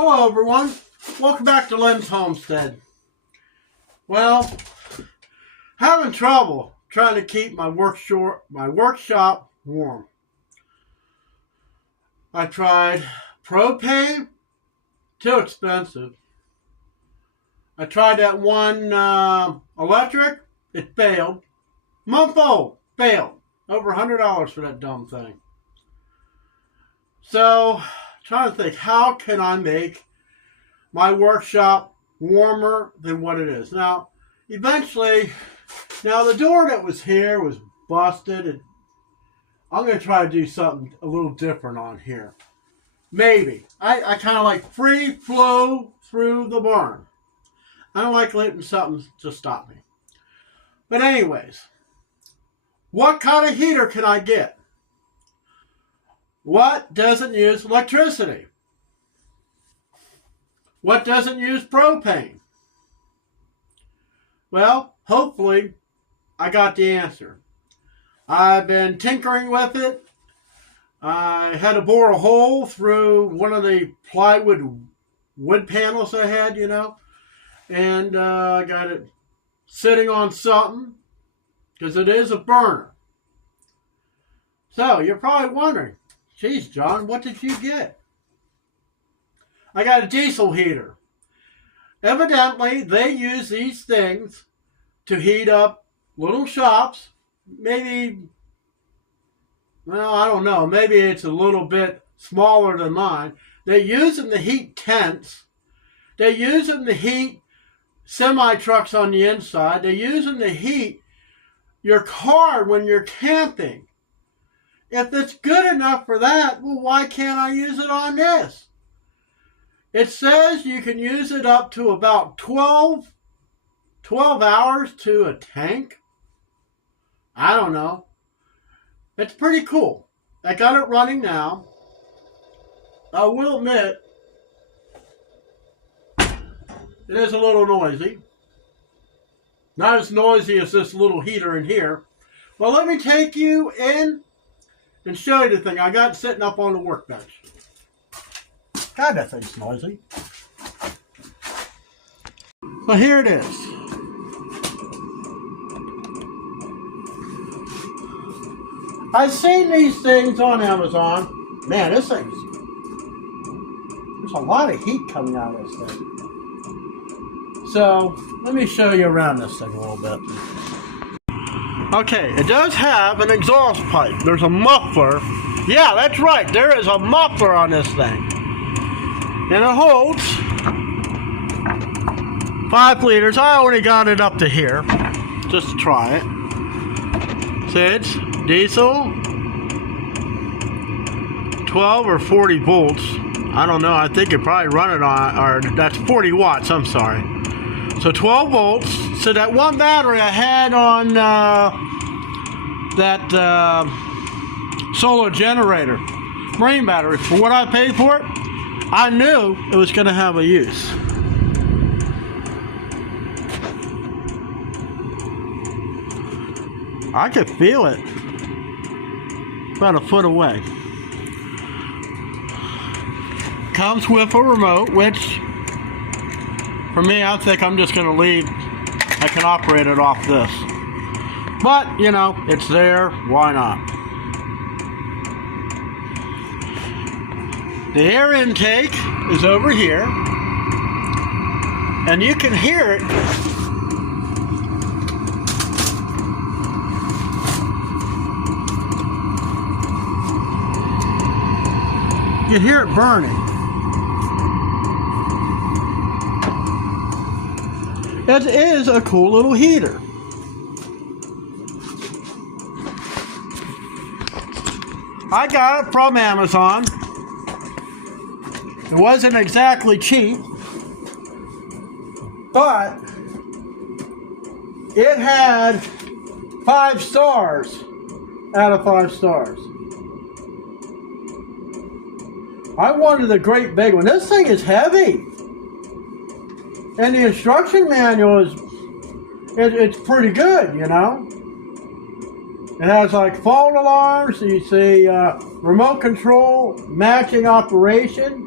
Hello everyone, welcome back to Lem's Homestead. Well, having trouble trying to keep my workshop warm. I tried propane, too expensive. I tried that one electric, it failed. Month old, failed. Over $100 for that dumb thing. So, trying to think, how can I make my workshop warmer than what it is? Now, eventually, the door that was here was busted. And I'm going to try to do something a little different on here. Maybe. I kind of like free flow through the barn. I don't like letting something to stop me. But anyways, what kind of heater can I get? What doesn't use electricity? What doesn't use propane? Well, hopefully, I got the answer. I've been tinkering with it. I had to bore a hole through one of the plywood wood panels I had, and I got it sitting on something because it is a burner. So, you're probably wondering, geez, John, what did you get? I got a diesel heater. Evidently, they use these things to heat up little shops. Maybe, well, I don't know. Maybe it's a little bit smaller than mine. They use them to heat tents. They use them to heat semi-trucks on the inside. They use them to heat your car when you're camping. If it's good enough for that, well, why can't I use it on this? It says you can use it up to about 12 hours to a tank. I don't know. It's pretty cool. I got it running now. I will admit, it is a little noisy. Not as noisy as this little heater in here. Well, let me take you in and show you the thing I got sitting up on the workbench. God, that thing's noisy. So here it is. I've seen these things on Amazon. Man, there's a lot of heat coming out of this thing. So, let me show you around this thing a little bit. Okay, it does have an exhaust pipe. There's a muffler. Yeah, that's right. There is a muffler on this thing. And it holds 5 liters. I only got it up to here, just to try it. See, it's diesel, 12 or 40 volts. I don't know. I think it probably run it on, or that's 40 watts. I'm sorry. So 12 volts. So that one battery I had on that solar generator, marine battery, for what I paid for it, I knew it was going to have a use. I could feel it about a foot away. Comes with a remote, which for me, I think I'm just going to leave. I can operate it off this. But, it's there. Why not? The air intake is over here. And you can hear it. You can hear it burning. It is a cool little heater. I got it from Amazon. It wasn't exactly cheap, but it had 5 stars out of 5 stars. I wanted the great big one. This thing is heavy. And the instruction manual it's pretty good, It has like phone alarms, you see remote control, matching operation.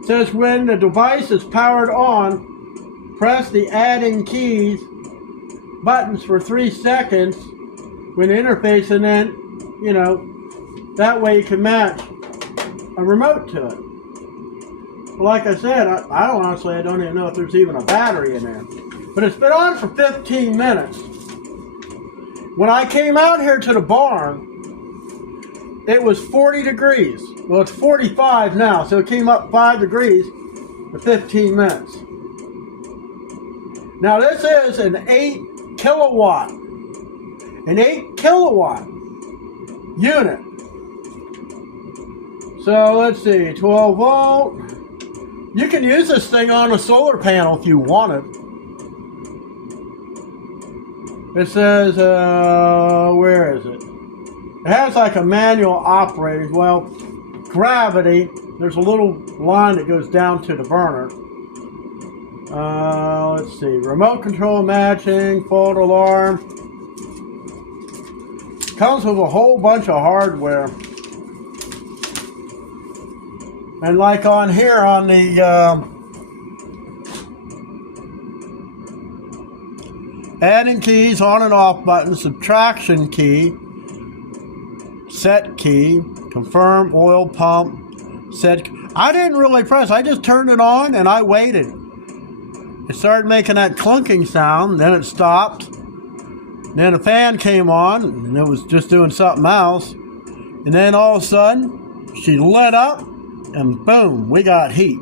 It says when the device is powered on, press the adding keys buttons for 3 seconds when interface, and then, that way you can match a remote to it. Well, like I said, I don't even know if there's even a battery in there. But it's been on for 15 minutes. When I came out here to the barn, it was 40 degrees. Well, it's 45 now, so it came up 5 degrees for 15 minutes. Now this is an 8 kilowatt unit. So let's see, 12 volt. You can use this thing on a solar panel if you wanted. It says, where is it? It has like a manual operating. Well, gravity. There's a little line that goes down to the burner. Let's see. Remote control matching, fault alarm. Comes with a whole bunch of hardware. And like on here on the adding keys, on and off button, subtraction key, set key, confirm oil pump, set. I didn't really press. I just turned it on and I waited. It started making that clunking sound, then it stopped. Then a fan came on and it was just doing something else. And then all of a sudden, she lit up and boom, we got heat.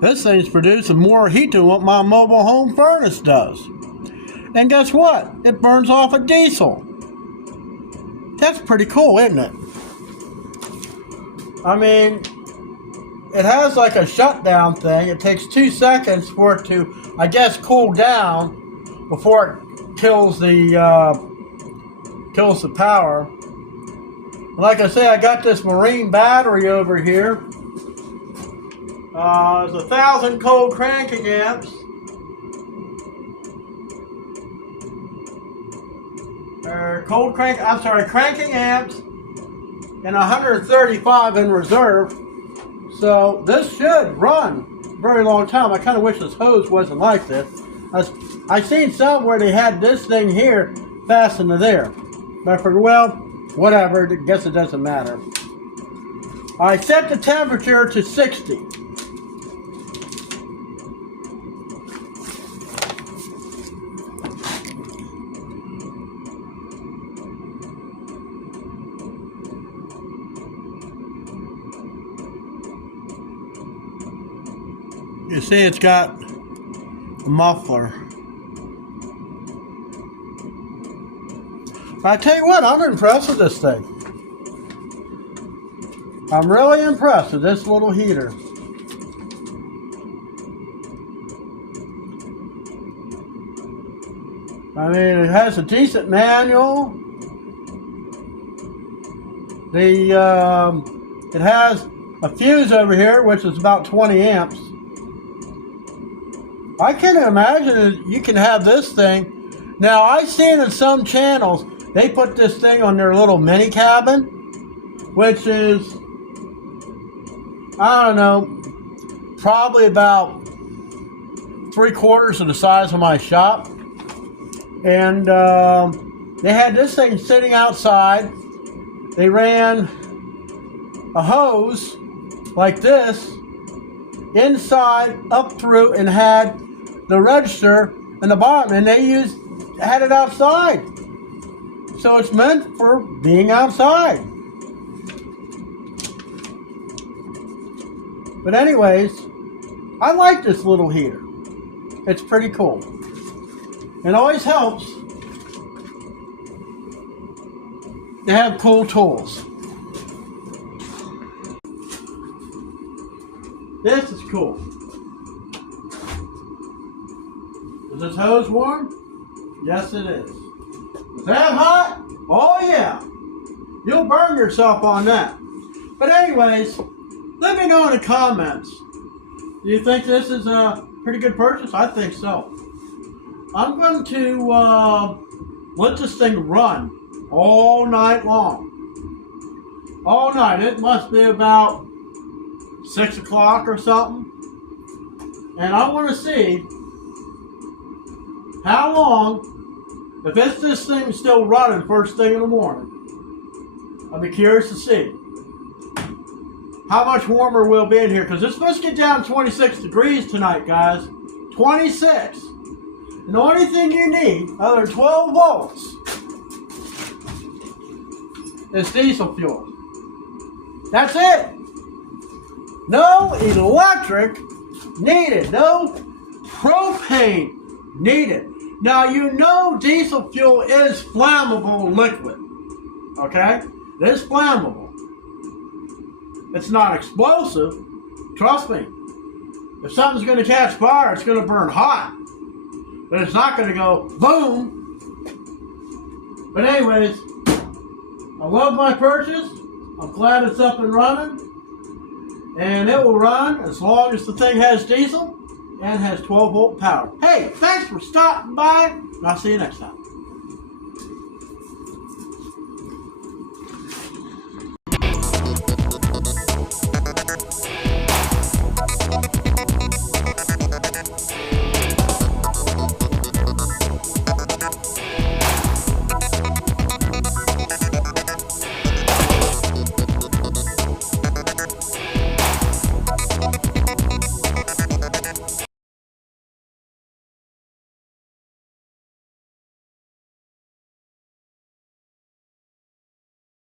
This thing's producing more heat than what my mobile home furnace does. And guess what? It burns off a diesel. That's pretty cool, isn't it? I mean, it has like a shutdown thing. It takes 2 seconds for it to, I guess, cool down before it kills the power. Like I say, I got this marine battery over here. It's 1,000 cold cranking amps. Cranking amps, and 135 in reserve. So this should run a very long time. I kind of wish this hose wasn't like this. I seen some where they had this thing here fastened to there. But I figured, well, whatever, I guess it doesn't matter. I set the temperature to 60. You see it's got a muffler. I tell you what, I'm impressed with this thing. I'm really impressed with this little heater. I mean, it has a decent manual. It has a fuse over here, which is about 20 amps. I can imagine that you can have this thing. Now, I've seen in some channels, they put this thing on their little mini cabin, which is, I don't know, probably about 3/4 of the size of my shop. And they had this thing sitting outside. They ran a hose like this inside, up through, and had the register in the bottom, and they had it outside. So it's meant for being outside. But anyways, I like this little heater. It's pretty cool. It always helps to have cool tools. This is cool. Is this hose warm? Yes, it is. Is that hot? Oh, yeah. You'll burn yourself on that. But anyways, let me know in the comments. Do you think this is a pretty good purchase? I think so. I'm going to let this thing run all night long. All night. It must be about 6 o'clock or something. And I want to see how long, if this thing's still running first thing in the morning. I'll be curious to see how much warmer we'll be in here, because it's supposed to get down 26 degrees tonight, guys. 26. And the only thing you need, other than 12 volts, is diesel fuel. That's it. No electric needed. No propane needed. Now, you know diesel fuel is flammable liquid. Okay? It is flammable. It's not explosive. Trust me. If something's going to catch fire, it's going to burn hot. But it's not going to go boom. But anyways, I love my purchase. I'm glad it's up and running. And it will run as long as the thing has diesel and has 12 volt power. Hey, thanks for stopping by, and I'll see you next time.